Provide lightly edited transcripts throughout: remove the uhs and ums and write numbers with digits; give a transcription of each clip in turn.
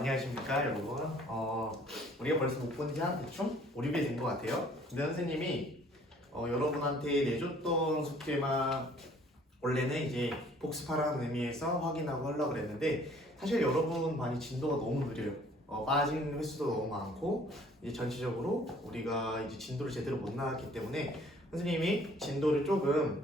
안녕하십니까 여러분. 우리가 벌써 못 본 지 한 대충 5, 6일 된 것 같아요. 근데 선생님이 여러분한테 내줬던 숙제만 원래는 이제 복습하라는 의미에서 확인하고 하려고 그랬는데 사실 여러분 많이 진도가 너무 느려요. 빠진 횟수도 너무 많고 이제 전체적으로 우리가 이제 진도를 제대로 못 나갔기 때문에 선생님이 진도를 조금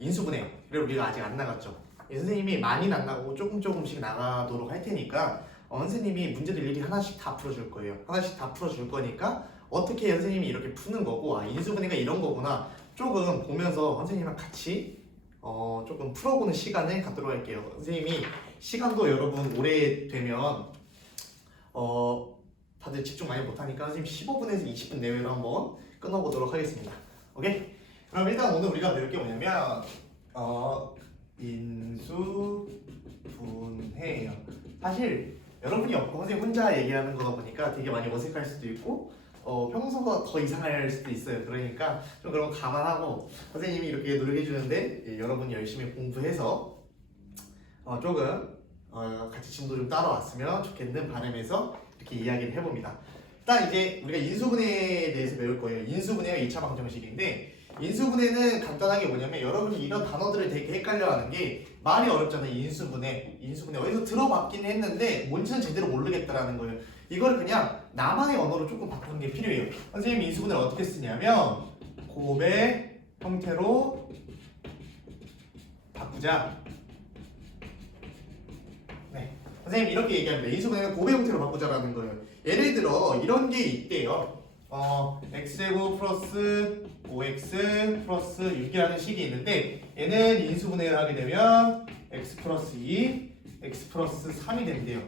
인수분해를 우리가 아직 안 나갔죠. 선생님이 많이는 안 나가고 조금씩 나가도록 할 테니까 선생님이 문제들 일일이 하나씩 다 풀어줄 거예요. 하나씩 다 풀어줄 거니까 어떻게 선생님이 이렇게 푸는 거고 인수분해가 이런 거구나 조금 보면서 선생님이랑 같이 조금 풀어보는 시간을 갖도록 할게요. 선생님이 시간도 여러분 오래 되면 다들 집중 많이 못하니까 선생님 15분에서 20분 내외로 한번 끊어보도록 하겠습니다. 오케이? 그럼 일단 오늘 우리가 배울 게 뭐냐면 인수분해예요. 사실 여러분이 없고 선생님 혼자 얘기하는 거다 보니까 되게 많이 어색할 수도 있고 평소가 더 이상할 수도 있어요. 그러니까 좀 그런 거 감안하고 선생님이 이렇게 노력해 주는데 여러분이 열심히 공부해서 조금 같이 진도 좀 따라왔으면 좋겠는 바람에서 이렇게 이야기를 해봅니다. 일단 이제 우리가 인수분해에 대해서 배울 거예요. 인수분해가 2차 방정식인데 인수분해는 간단하게 뭐냐면 여러분이 이런 단어들을 되게 헷갈려하는 게 말이 어렵잖아요. 인수분해 어디서 들어봤긴 했는데 뭔지는 제대로 모르겠다라는 거예요. 이걸 그냥 나만의 언어로 조금 바꾸는 게 필요해요. 선생님이 인수분해를 어떻게 쓰냐면 곱의 형태로 바꾸자. 네, 선생님 이렇게 얘기합니다. 인수분해는 곱의 형태로 바꾸자라는 거예요. 예를 들어 이런 게 있대요. x제곱 플러스 5x 플러스 6이라는 식이 있는데 얘는 인수분해를 하게 되면 x 플러스 2, x 플러스 3이 된대요.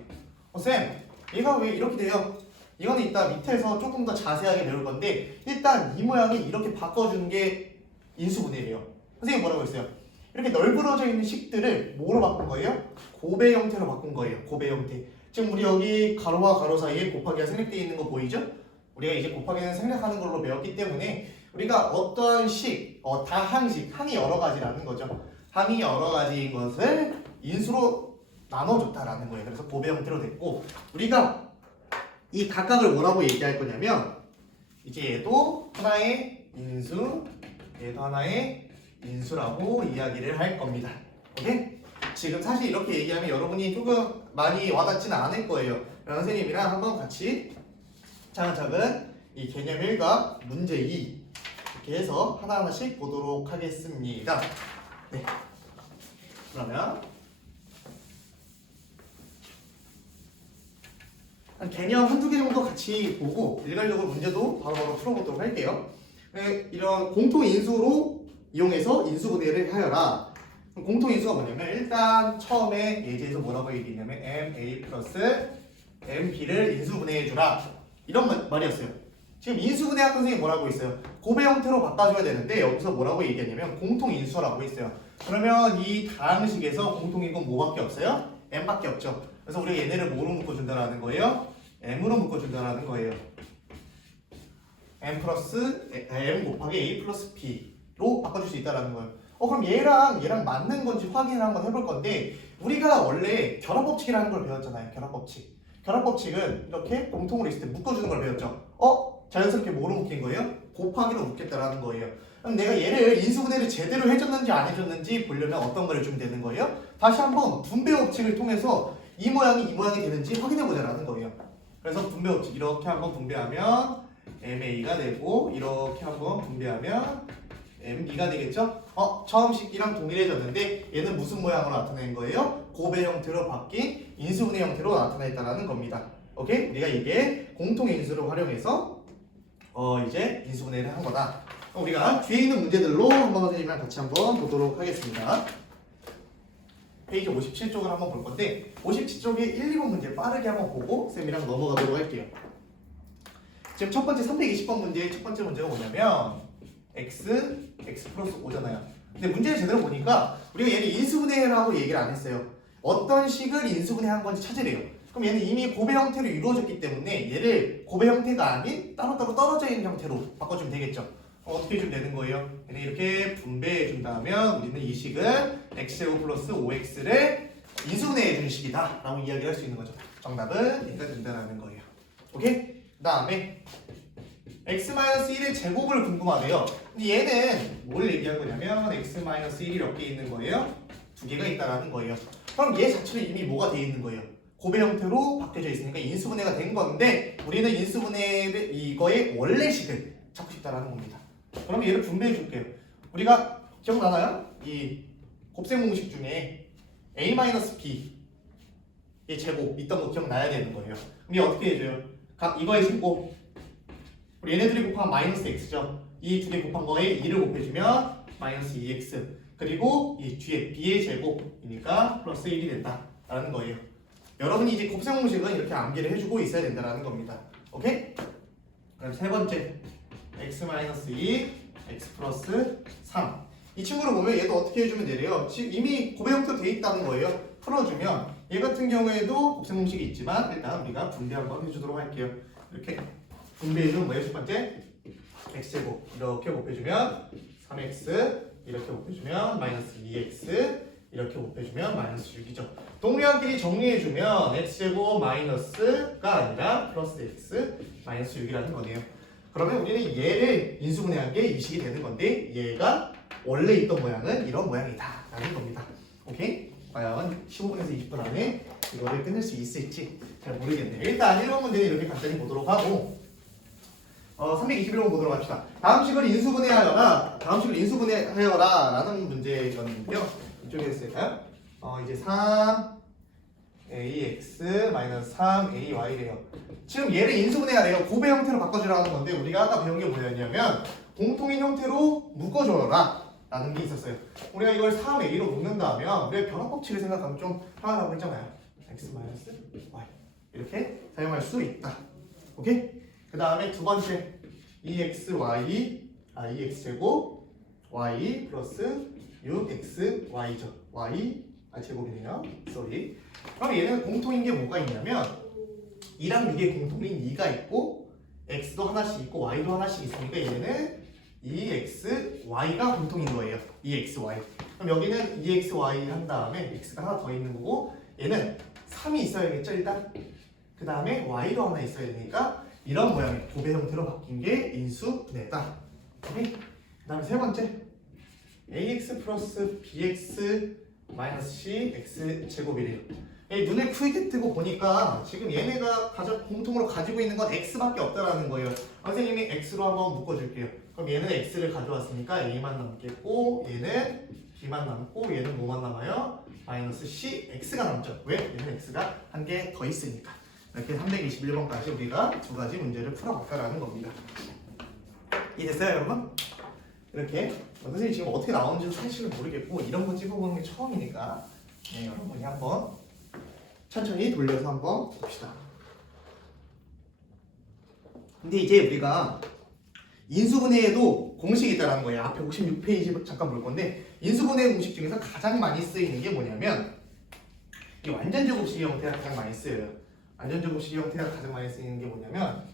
쌤, 얘가 왜 이렇게 돼요? 이거는 이따 밑에서 조금 더 자세하게 배울 건데 일단 이 모양이 이렇게 바꿔주는 게 인수분해예요. 선생님 뭐라고 했어요? 이렇게 널브러져 있는 식들을 뭐로 바꾼 거예요? 곱의 형태로 바꾼 거예요. 곱의 형태. 지금 우리 여기 가로와 가로 사이에 곱하기가 생략되어 있는 거 보이죠? 우리가 이제 곱하기는 생략하는 걸로 배웠기 때문에 우리가 어떤 식, 다항식, 항이 여러 가지라는 거죠. 항이 여러 가지인 것을 인수로 나눠줬다라는 거예요. 그래서 곱의 형태로 됐고 우리가 이 각각을 뭐라고 얘기할 거냐면 이제 얘도 하나의 인수, 얘도 하나의 인수라고 이야기를 할 겁니다. 오케이? 지금 사실 이렇게 얘기하면 여러분이 조금 많이 와닿지는 않을 거예요. 선생님이랑 한번 같이 차근차근 이 개념 1과 문제 2 이렇게 해서 하나하나씩 보도록 하겠습니다. 네. 그러면 한 개념 한두 개 정도 같이 보고 일괄적으로 문제도 바로바로 풀어보도록 할게요. 네, 이런 공통인수로 이용해서 인수분해를 하여라. 공통인수가 뭐냐면 일단 처음에 예제에서 뭐라고 얘기했냐면 ma 플러스 mb를 인수분해해주라 이런 말이었어요. 지금 인수분해학 선생님이 뭐라고 있어요? 곱의 형태로 바꿔줘야 되는데 여기서 뭐라고 얘기했냐면 공통인수라고 했어요. 그러면 이 다항식에서 공통인 건 뭐밖에 없어요? m밖에 없죠. 그래서 우리가 얘네를 뭐로 묶어준다라는 거예요? m으로 묶어준다라는 거예요. m 곱하기 a 플러스 b로 바꿔줄 수 있다라는 거예요. 그럼 얘랑 맞는 건지 확인을 한번 해볼 건데 우리가 원래 결합법칙이라는 걸 배웠잖아요. 결합법칙은 이렇게 공통으로 있을 때 묶어주는 걸 배웠죠. 자연스럽게 뭐로 묶인 거예요? 곱하기로 묶겠다라는 거예요. 그럼 내가 얘를 인수분해를 제대로 해줬는지 안 해줬는지 보려면 어떤 걸 해주면 되는 거예요? 다시 한번 분배법칙을 통해서 이 모양이 되는지 확인해보자라는 거예요. 그래서 분배법칙 이렇게 한번 분배하면 ma가 되고 이렇게 한번 분배하면 mb가 되겠죠? 처음 식이랑 동일해졌는데 얘는 무슨 모양으로 나타낸 거예요? 곱의 형태로 바뀐 인수분해 형태로 나타냈다는 겁니다. 오케이? 우리가 이게 공통인수를 활용해서 이제 인수분해를 한 거다. 우리가 뒤에 있는 문제들로 한번 선생님이랑 같이 한번 보도록 하겠습니다. 페이지 57쪽을 한번 볼 건데 57쪽에 1, 2번 문제 빠르게 한번 보고 쌤이랑 넘어가도록 할게요. 지금 첫 번째 320번 문제의 첫 번째 문제가 뭐냐면 x 플러스 5잖아요. 근데 문제를 제대로 보니까 우리가 얘를 인수분해라고 얘기를 안 했어요. 어떤 식을 인수분해한 건지 찾으래요. 그럼 얘는 이미 곱의 형태로 이루어졌기 때문에 얘를 곱의 형태가 아닌 따로따로 떨어져 있는 형태로 바꿔주면 되겠죠. 어떻게 해주면 되는 거예요? 얘는 이렇게 분배해 준다면 우리는 이 식을 x제곱 플러스 5x를 인수분해해 주는 식 공식이다 라고 이야기를 할 수 있는 거죠. 정답은 얘가 된다라는 거예요. 오케이? 그 다음에 x-1의 제곱을 궁금하네요. 근데 얘는 뭘 얘기한 거냐면 x-1이 이렇게 있는 거예요. 두 개가 있다라는 거예요. 그럼 얘 자체는 이미 뭐가 돼 있는 거예요? 곱의 형태로 바뀌어져 있으니까 인수분해가 된 건데 우리는 인수분해 이거의 원래식을 찾고 싶다라는 겁니다. 그럼 얘를 분배해 줄게요. 우리가 기억나나요? 이 곱셈 공식 중에 a-b의 제곱 있던 거 기억나야 되는 거예요. 그럼 얘 어떻게 해줘요? 이거의 제곱 우리 얘네들이 곱하면 마이너스 x죠. 이 두 개 곱한 거에 2를 곱해주면 마이너스 2x 그리고 이 뒤에 b의 제곱이니까 플러스 1이 된다라는 거예요. 여러분이 이제 곱셈 공식은 이렇게 암기를 해주고 있어야 된다라는 겁니다. 오케이? 그럼 세 번째 x-2 x 플러스 3 이 친구를 보면 얘도 어떻게 해주면 되래요? 지금 이미 곱의 형태로 돼 있다는 거예요. 풀어주면 얘 같은 경우에도 곱셈 공식이 있지만 일단 우리가 분배 한번 해주도록 할게요. 이렇게 분배해주면 뭐예요? 첫 번째 x제곱 이렇게 곱해주면 3x 이렇게 곱해주면 마이너스 2x 이렇게 곱해주면 마이너스 6이죠. 동류한끼리 정리해주면 x제곱 마이너스가 아니라 플러스 x 마이너스 6이라는 거네요. 그러면 우리는 얘를 인수분해한 게 이 식이 되는 건데 얘가 원래 있던 모양은 이런 모양이다 라는 겁니다. 오케이? 과연 15분에서 20분 안에 이거를 끝낼 수 있을지 잘 모르겠네요. 일단 1번 문제는 이렇게 간단히 보도록 하고 321번 보도록 합시다. 다음 식을 인수분해하여라 라는 문제였는데요. 이쪽에 있을까요? 이제 3ax-3ay래요. 지금 얘를 인수분해야 돼요. 곱의 형태로 바꿔주라는 건데 우리가 아까 배운 게 뭐였냐면 공통인 형태로 묶어줘라 라는 게 있었어요. 우리가 이걸 3a로 묶는다면 우리가 변화법칙을 생각하면 좀 편하다고 했잖아요. x-y 이렇게 사용할 수 있다. 오케이? 그 다음에 두 번째 2x제곱 y 플러스 6xy죠. y 제곱이네요. 쏘리. 그럼 얘는 공통인 게 뭐가 있냐면 2랑 6의 공통인 2가 있고 x도 하나씩 있고 y도 하나씩 있으니까 얘는 2xy가 공통인 거예요. 2xy. 그럼 여기는 2xy 한 다음에 x가 하나 더 있는 거고 얘는 3이 있어야겠죠 일단. 그 다음에 y도 하나 있어야 되니까 이런 모양의 곱의 형태로 바뀐 게 인수분해다. 오케이? 그 다음에 세 번째 ax 플러스 bx 마이너스 c x 제곱이래요. 눈을 크게 뜨고 보니까 지금 얘네가 가장 공통으로 가지고 있는 건 x밖에 없다라는 거예요. 선생님이 x로 한번 묶어줄게요. 그럼 얘는 x를 가져왔으니까 a만 남겠고 얘는 b만 남고 얘는 뭐만 남아요? 마이너스 c x가 남죠. 왜? 얘는 x가 한 개 더 있으니까. 이렇게 321번까지 우리가 두 가지 문제를 풀어봤다라는 겁니다. 이해됐어요 여러분? 이렇게 선생님이 지금 어떻게 나오는지도 사실은 모르겠고 이런 거 찍어보는 게 처음이니까 여러분이 한번 천천히 돌려서 한번 봅시다. 근데 이제 우리가 인수분해에도 공식이 있다는 거예요. 앞에 56페이지 잠깐 볼 건데 인수분해 공식 중에서 가장 많이 쓰이는 게 뭐냐면 이 완전제곱식 형태가 가장 많이 쓰여요. 완전제곱식 형태가 가장 많이 쓰이는 게 뭐냐면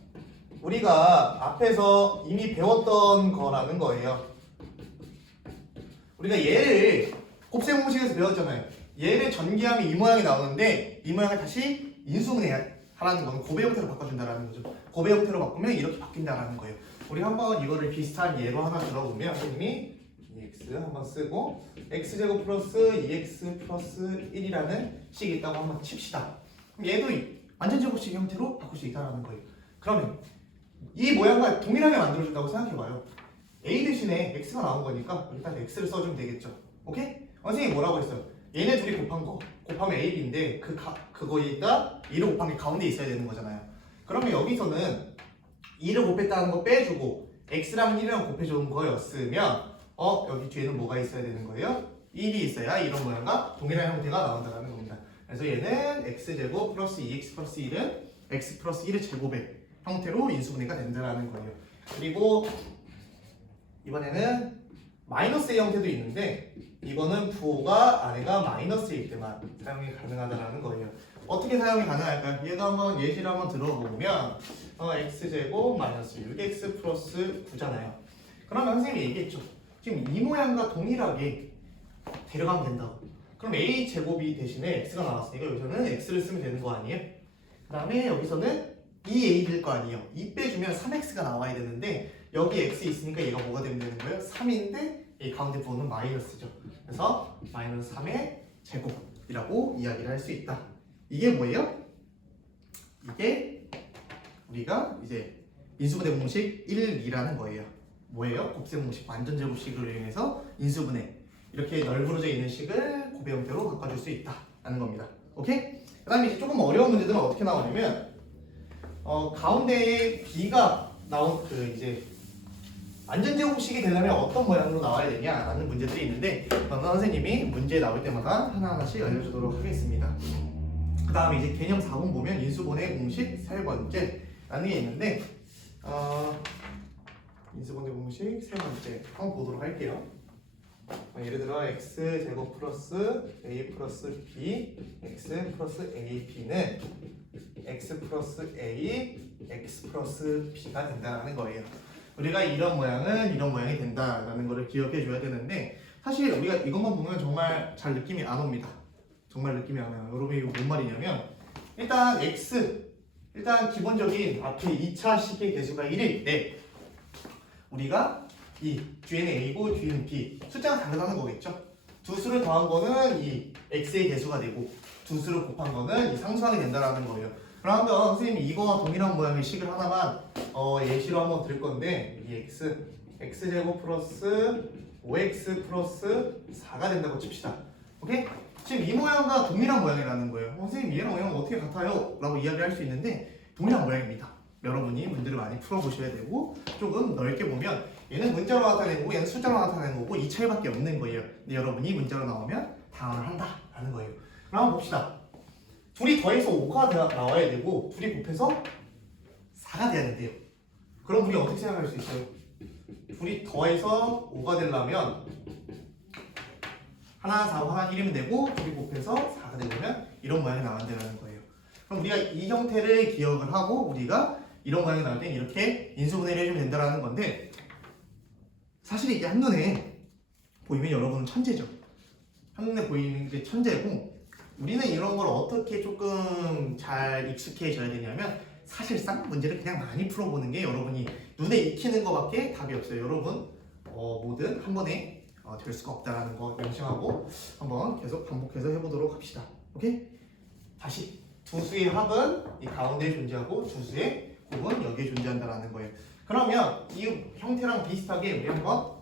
우리가 앞에서 이미 배웠던 거라는 거예요. 우리가 얘를 곱셈 공식에서 배웠잖아요. 얘를 전개하면 이 모양이 나오는데 이 모양을 다시 인수분해하라는 건 곱의 형태로 바꿔준다라는 거죠. 곱의 형태로 바꾸면 이렇게 바뀐다라는 거예요. 우리 한번 이거를 비슷한 예로 하나 들어보면 선생님이 2x 한번 쓰고 x제곱 플러스 2x 플러스 1이라는 식이 있다고 한번 칩시다. 그럼 얘도 완전제곱식 형태로 바꿀 수 있다는 거예요. 그러면 이 모양과 동일하게 만들어준다고 생각해봐요. a 대신에 x가 나온 거니까 일단 x를 써주면 되겠죠. 오케이? 선생님이 뭐라고 했어요? 얘네 둘이 곱한 거 곱하면 ab인데 그거에다 2를 곱한 게 가운데 있어야 되는 거잖아요. 그러면 여기서는 2를 곱했다는 거 빼주고 x랑 1이랑 곱해준 거였으면 여기 뒤에는 뭐가 있어야 되는 거예요? 1이 있어야 이런 모양과 동일한 형태가 나온다는 겁니다. 그래서 얘는 x제곱 플러스 2x 플러스 1은 x 플러스 1의 제곱의 형태로 인수분해가 된다는 거예요. 그리고 이번에는 마이너스의 형태도 있는데 이거는 부호가 아래가 마이너스일 때만 사용이 가능하다는 거예요. 어떻게 사용이 가능할까요? 얘도 한번 예시를 한번 들어보면 x제곱 마이너스 6x 플러스 9잖아요. 그러면 선생님이 얘기했죠. 지금 이 모양과 동일하게 데려가면 된다고. 그럼 a 제곱이 대신에 x가 나왔으니까 여기서는 x를 쓰면 되는 거 아니에요? 그 다음에 여기서는 2a 될 거 아니에요. 2 빼주면 3x가 나와야 되는데 여기 x 있으니까 얘가 뭐가 되면 되는 거예요? 3인데 이 가운데 부호는 마이너스죠. 그래서 마이너스 3의 제곱이라고 이야기를 할 수 있다. 이게 뭐예요? 이게 우리가 이제 인수분해 공식 1, 2라는 거예요. 뭐예요? 곱셈 공식 완전 제곱식을 이용해서 인수분해 이렇게 널브러져 있는 식을 곱의 형태로 바꿔줄 수 있다라는 겁니다. 오케이? 그 다음에 이제 조금 어려운 문제들은 어떻게 나오냐면 가운데에 b가 나온 그 이제 완전 제곱식이 되려면 어떤 모양으로 나와야 되냐라는 문제들이 있는데 그건 선생님이 문제 나올 때마다 하나하나씩 알려주도록 하겠습니다. 그 다음에 이제 개념 4번 보면 인수분해 공식 세 번째라는 게 있는데 인수분해 공식 세 번째 한번 보도록 할게요. 예를 들어 x 제곱 플러스 a 플러스 b x 플러스 ab는 x 플러스 a x 플러스 b가 된다는 거예요. 우리가 이런 모양은 이런 모양이 된다라는 거를 기억해 줘야 되는데 사실 우리가 이것만 보면 정말 잘 느낌이 안 옵니다. 정말 느낌이 안 와요. 여러분 이거 뭔 말이냐면 일단 x 일단 기본적인 앞에 2차 식의 개수가 1일 때 우리가 이 뒤에는 a고 뒤에는 b 숫자가 다르다는 거겠죠. 두 수를 더한 거는 이 x의 개수가 되고 두 수를 곱한 거는 이 상수항이 된다라는 거예요. 그러면 선생님이 이거와 동일한 모양의 식을 하나만 예시로 한번 드릴 건데 이 x제곱 플러스 5x 플러스 4가 된다고 칩시다. 오케이? 지금 이 모양과 동일한 모양이라는 거예요. 선생님 얘랑 모양은 어떻게 같아요? 라고 이야기를 할 수 있는데 동일한 모양입니다. 여러분이 문제를 많이 풀어보셔야 되고 조금 넓게 보면 얘는 문자로 나타내는 거고 얘는 숫자로 나타내는 거고 이 차이밖에 없는 거예요. 근데 여러분이 문자로 나오면 당황을 한다라는 거예요. 그럼 한번 봅시다. 둘이 더해서 5가 나와야 되고 둘이 곱해서 4가 돼야 된대요. 그럼 우리 어떻게 생각할 수 있어요? 둘이 더해서 5가 되려면 하나 4고 하나 1이면 되고 둘이 곱해서 4가 되려면 이런 모양이 나와야 되는 거예요. 그럼 우리가 이 형태를 기억을 하고 우리가 이런 모양이 나올 땐 이렇게 인수분해를 해주면 된다는 건데 사실 이게 한눈에 보이면 여러분은 천재죠. 한눈에 보이는 게 천재고 우리는 이런 걸 어떻게 조금 잘 익숙해져야 되냐면 사실상 문제를 그냥 많이 풀어보는 게 여러분이 눈에 익히는 것밖에 답이 없어요. 여러분 뭐든 한 번에 될 수가 없다는 거 명심하고 한번 계속 반복해서 해보도록 합시다. 오케이? 다시 두 수의 합은 이 가운데에 존재하고 두 수의 곱은 여기에 존재한다는 거예요. 그러면 이 형태랑 비슷하게 우리 한번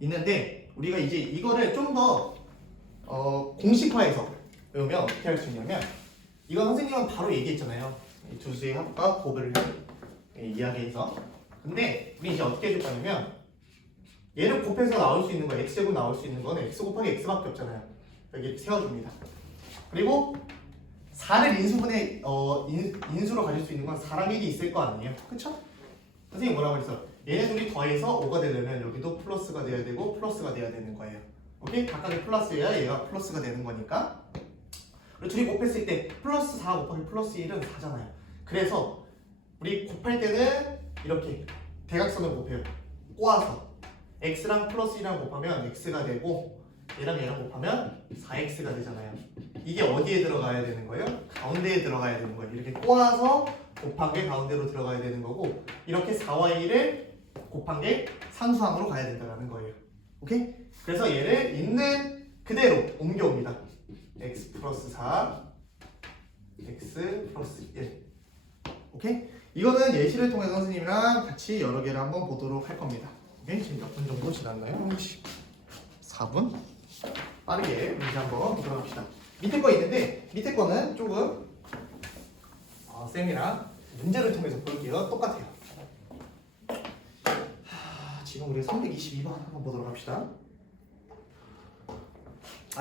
있는데 우리가 이제 이거를 좀 더 공식화해서 외우면 어떻게 할 수 있냐면 이건 선생님은 바로 얘기했잖아요. 이 두 수의 합과 곱을 이야기해서 근데 우리 이제 어떻게 해줄 거냐면 얘를 곱해서 나올 수 있는 거 x제곱 나올 수 있는 건 x 곱하기 x밖에 없잖아요. 여기 세워줍니다. 그리고 4를 인수분해 인수로 가질 수 있는 건 4랑 1이 있을 거 아니에요. 그쵸? 선생님 뭐라고 했어? 얘네 둘이 더해서 5가 되려면 여기도 플러스가 돼야 되고 플러스가 돼야 되는 거예요. 오케이? 각각의 플러스여야 얘가 플러스가 되는 거니까. 그리고 둘이 곱했을 때 플러스 4 곱하기 플러스 1은 4잖아요. 그래서 우리 곱할 때는 이렇게 대각선을 곱해요. 꼬아서 x랑 플러스 1이랑 곱하면 x가 되고 얘랑 곱하면 4x가 되잖아요. 이게 어디에 들어가야 되는 거예요? 가운데에 들어가야 되는 거예요. 이렇게 꼬아서 곱한 게 가운데로 들어가야 되는 거고 이렇게 4와 1을 곱한 게 상수항으로 가야 된다는 거예요. 오케이? 그래서 얘를 있는 그대로 옮겨옵니다. x 플러스 4 x 플러스 1 오케이? 이거는 예시를 통해서 선생님이랑 같이 여러 개를 한번 보도록 할 겁니다. 오케이? 지금 몇 분 정도 지났나요? 4분? 빠르게 문제 한번 보도록 합시다. 밑에 거 있는데 밑에 거는 조금 쌤이랑 문제를 통해서 볼게요. 똑같아요. 지금 우리 322번 한번 보도록 합시다.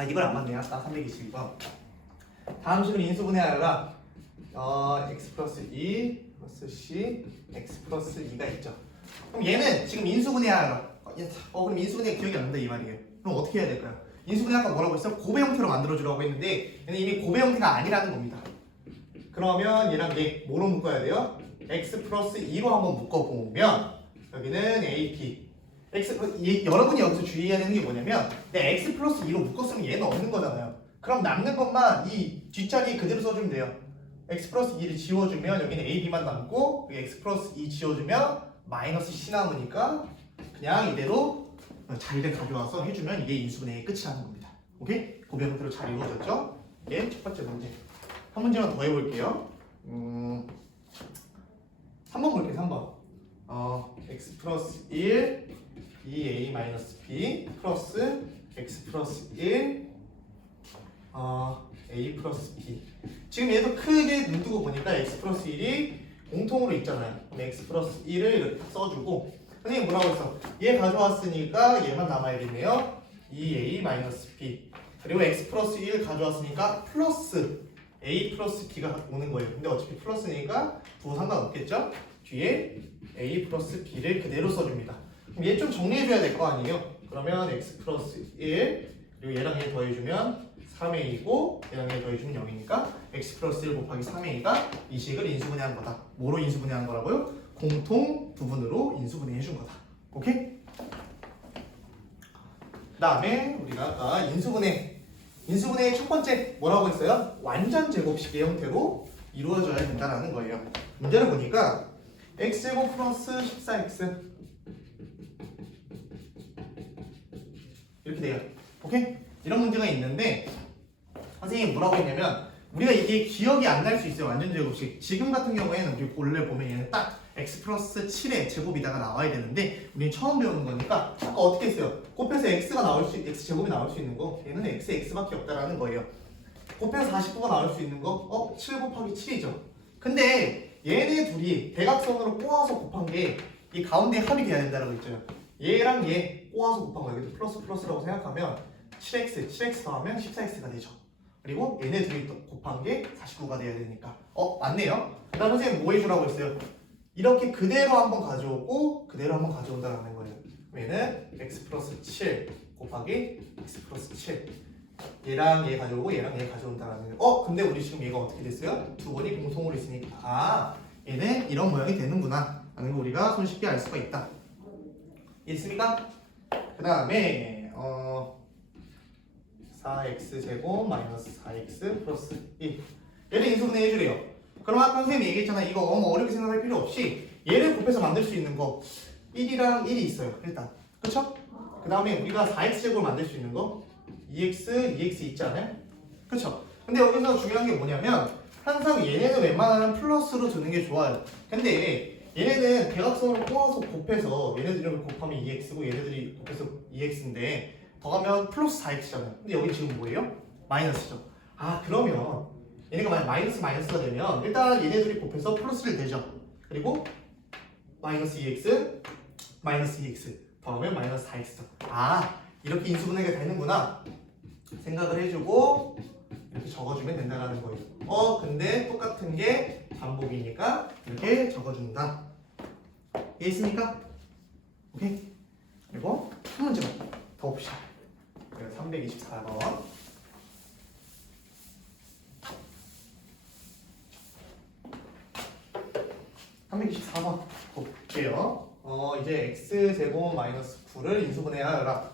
이걸 안 맞네요. 아까 322번. 다음 식을 인수분해하여라. x 플러스 2 플러스 c x 플러스 2가 있죠. 그럼 얘는 지금 인수분해하여라. 그럼 인수분해 기억이 안 난다 이 말이에요. 그럼 어떻게 해야 될까요? 인수분해 아까 뭐라고 했어? 곱의 형태로 만들어주라고 했는데 얘는 이미 곱의 형태가 아니라는 겁니다. 그러면 얘랑 얘 뭐로 묶어야 돼요? x 플러스 2로 한번 묶어보면 여기는 AP 여러분이 여기서 주의해야 되는 게 뭐냐면 내 x 플러스 2로 묶었으면 얘는 없는 거잖아요. 그럼 남는 것만 이 뒷자리 그대로 써주면 돼요. x 플러스 2를 지워주면 여기는 a, b만 남고 x 플러스 2 지워주면 마이너스 c 남으니까 그냥 이대로 자리를 가져와서 해주면 이게 인수분해 의 끝이라는 겁니다. 오케이? 고별 형태로 잘 이루어졌죠? 이게 첫 번째 문제. 한 문제만 더 해볼게요. 3번 볼게요. 3번. x 플러스 1 2a 마이너스 b 플러스 x 플러스 1 a 플러스 b. 지금 얘도 크게 눈 뜨고 보니까 x 플러스 1이 공통으로 있잖아요. 그럼 x 플러스 1을 이렇게 써주고 선생님 뭐라고 했어? 얘 가져왔으니까 얘만 남아야겠네요. 2a 마이너스 b 그리고 x 플러스 1 가져왔으니까 플러스 a 플러스 b가 오는 거예요. 근데 어차피 플러스니까 부호 상관없겠죠? 뒤에 a 플러스 b를 그대로 써줍니다. 그럼 얘 좀 정리해줘야 될 거 아니에요? 그러면 x 플러스 1 그리고 얘랑 얘 더해주면 3a이고 얘랑 얘 더해주면 0이니까 x 플러스 1 곱하기 3a가 이 식을 인수분해한 거다. 뭐로 인수분해한 거라고요? 공통 부분으로 인수분해 해준 거다. 오케이? 그 다음에 우리가 아까 인수분해의 첫 번째 뭐라고 했어요? 완전 제곱식의 형태로 이루어져야 된다는 거예요. 문제를 보니까 x제곱 플러스 14x 이렇게 돼요. 오케이? 이런 문제가 있는데 선생님이 뭐라고 했냐면 우리가 이게 기억이 안 날 수 있어요. 완전 제곱식. 지금 같은 경우에는 우리 원래 보면 얘는 딱 x 플러스 7의 제곱이다가 나와야 되는데 우리는 처음 배우는 거니까 아까 어떻게 했어요? 곱해서 x가 나올 수 x 제곱이 나올 수 있는 거 얘는 x밖에 없다라는 거예요. 곱해서 49가 나올 수 있는 거 7 곱하기 7이죠. 근데 얘네 둘이 대각선으로 꼬아서 곱한 게 이 가운데 합이 돼야 된다고 했죠. 얘랑 얘 꼬아서 곱한 거예요. 그래서 플러스 플러스라고 생각하면 7x 더하면 14x가 되죠. 그리고 얘네 둘이 곱한 게 49가 돼야 되니까 맞네요. 그 다음 선생님 뭐 해주라고 했어요? 이렇게 그대로 한번 가져오고 그대로 한번 가져온다는 거예요. 얘는 x 플러스 7 곱하기 x 플러스 7 얘랑 얘 가져오고 얘랑 얘 가져온다는 거예요. 근데 우리 지금 얘가 어떻게 됐어요? 두 번이 공통으로 있으니까 얘는 이런 모양이 되는구나 라는 거 우리가 손쉽게 알 수가 있다. 있습니까? 그 다음에 4x 제곱 마이너스 4x 플러스 1 얘를 인수분해 해주래요. 그럼 아까 선생님이 얘기했잖아. 이거 너무 어렵게 생각할 필요 없이 얘를 곱해서 만들 수 있는 거 1이랑 1이 있어요. 일단 그쵸? 그 다음에 우리가 4x 제곱을 만들 수 있는 거 2x 있지 않아요? 그쵸? 근데 여기서 중요한 게 뭐냐면 항상 얘네는 웬만하면 플러스로 두는 게 좋아요. 근데 얘네는 대각선으로 꼬아서 곱해서 얘네들을 곱하면 2x고 얘네들이 곱해서 2x인데 더하면 플러스 4x잖아요. 근데 여기 지금 뭐예요? 마이너스죠. 그러면 얘네가 만약 마이너스가 되면 일단 얘네들이 곱해서 플러스를 내죠. 그리고 마이너스 2x 더하면 마이너스 4x죠. 이렇게 인수분해가 되는구나 생각을 해주고 이렇게 적어주면 된다는 거예요. 근데 똑같은 게 반복이니까 이렇게 적어준다. 이해했습니까? 오케이? 그리고 한 문제만 더 봅시다. 324번. 볼게요. 이제 x제곱 마이너스 9를 인수분해하여라.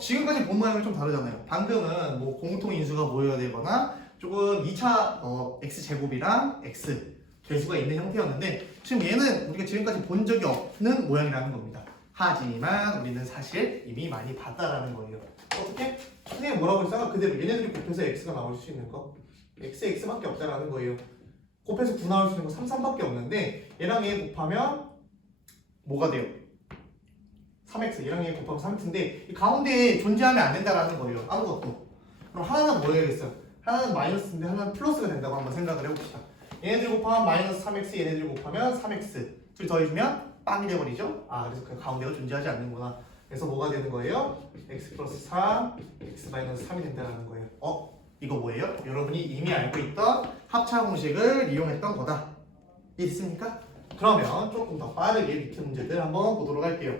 지금까지 본 모양은 좀 다르잖아요. 방금은 뭐 공통 인수가 모여야 되거나 조금 2차 x제곱이랑 x 개수가 있는 형태였는데 지금 얘는 우리가 지금까지 본 적이 없는 모양이라는 겁니다. 하지만 우리는 사실 이미 많이 봤다라는 거예요. 어떻게? 선생님 뭐라고 했어요? 그대로 얘네들이 곱해서 x가 나올 수 있는 거 x밖에 없다라는 거예요. 곱해서 9 나올 수 있는 거 3밖에 없는데 얘랑 얘 곱하면 뭐가 돼요? 3x 얘랑 얘 곱하면 3x인데 이 가운데에 존재하면 안 된다라는 거예요. 아무것도. 그럼 하나는 뭐 해야겠어요? 하나는 마이너스인데 하나는 플러스가 된다고 한번 생각을 해봅시다. 얘네들 곱하면 마이너스 3x 얘네들 곱하면 3x 둘이 더해주면 빵이 돼버리죠? 그래서 그 가운데가 존재하지 않는구나. 그래서 뭐가 되는 거예요? x 플러스 3 x 마이너스 3이 된다는 거예요. 이거 뭐예요? 여러분이 이미 알고 있던 합차 공식을 이용했던 거다. 있습니까? 그러면 조금 더 빠르게 밑에 문제들 한번 보도록 할게요.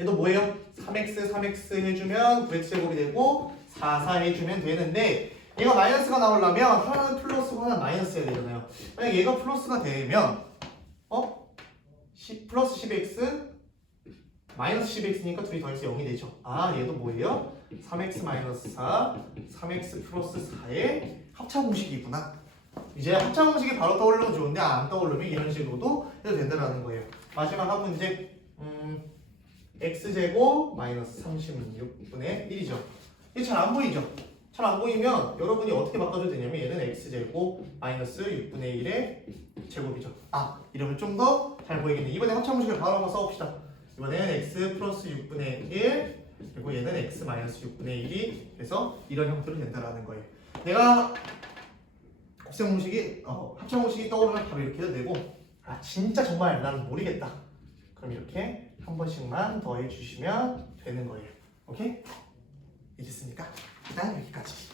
얘도 뭐예요? 3x 해주면 9x제곱이 되고 4 해주면 되는데 얘가 마이너스가 나오려면 하나는 플러스고 하나는 마이너스여야 되잖아요. 만약 얘가 플러스가 되면 플러스 10x 마이너스 10x니까 둘이 더해서 0이 되죠. 아 얘도 뭐예요? 3x 마이너스 4, 3x 플러스 4의 합차 공식이구나. 이제 합차 공식이 바로 떠오르면 좋은데 안 떠오르면 이런 식으로도 해도 된다는 거예요. 마지막 한 문제. x제곱 마이너스 36분의 1이죠. 이게 잘 안 보이죠? 잘 안 보이면 여러분이 어떻게 바꿔줘도 되냐면 얘는 x제곱 마이너스 6분의 1의 제곱이죠. 아 이러면 좀 더 잘 보이겠네. 이번에 합차 공식을 바로 한번 써봅시다. 이번에는 x 플러스 6분의 1 그리고 얘는 x 마이너스 6분의 1이 그래서 이런 형태로 된다라는 거예요. 내가 곱셈 공식이 합차 공식이 떠오르면 바로 이렇게 해도 되고 아 진짜 정말 나는 모르겠다. 그럼 이렇게 한 번씩만 더 해주시면 되는 거예요. 오케이? 이겼습니까? 일단 여기까지.